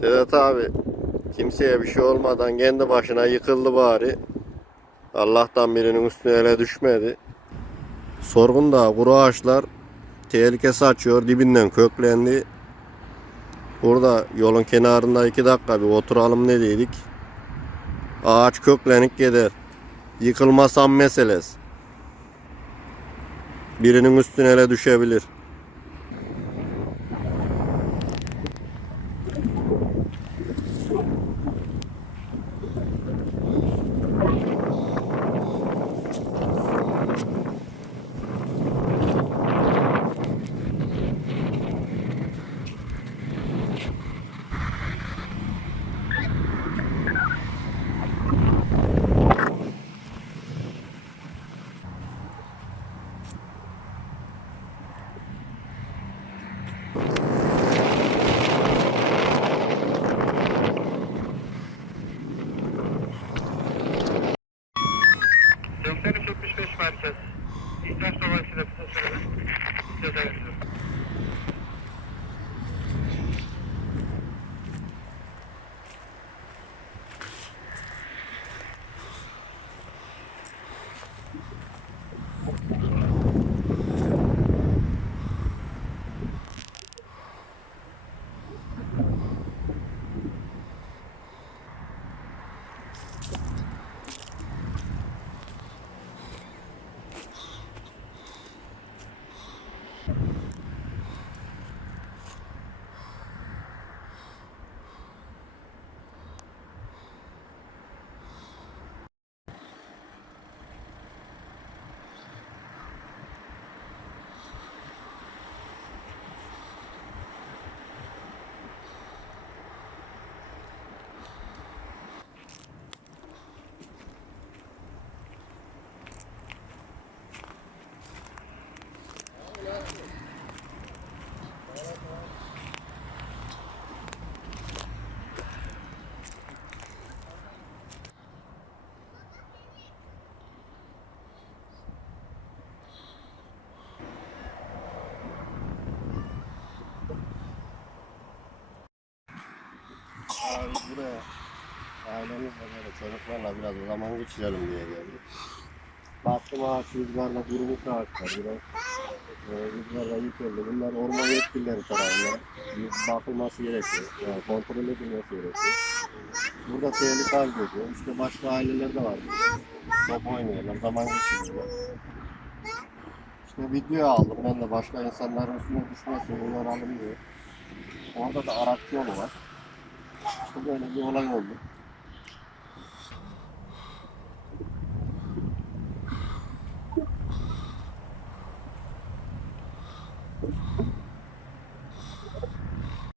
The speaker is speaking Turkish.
Sedat abi kimseye bir şey olmadan kendi başına yıkıldı bari. Allah'tan birinin üstüne ele düşmedi. Sorgun da kuru ağaçlar tehlikesi açıyor. Dibinden köklendi. Burada yolun kenarında iki dakika bir oturalım ne dedik. Ağaç köklenip gider. Yıkılmasam meselesi. Birinin üstüne ele düşebilir. Memphis. Buraya ailemizle böyle çocuklarla biraz zaman geçirelim diye geldik. Baktım ağaç rüzgarla kurumuş ağaçlar biraz. E, rüzgarla yıkıldı. Bunlar orman yetkilileri tarafından bakılması gerekiyor. Yani kontrol edilmesi gerekiyor. Burada tehlike arz ediyor. İşte başka aileler de var. Top oynuyorlar, zaman geçiriyorlar. İşte video aldım ben de başka insanların üstüne düşmesin, uyaralım diye. Orada da araç yolu var. İşte böyle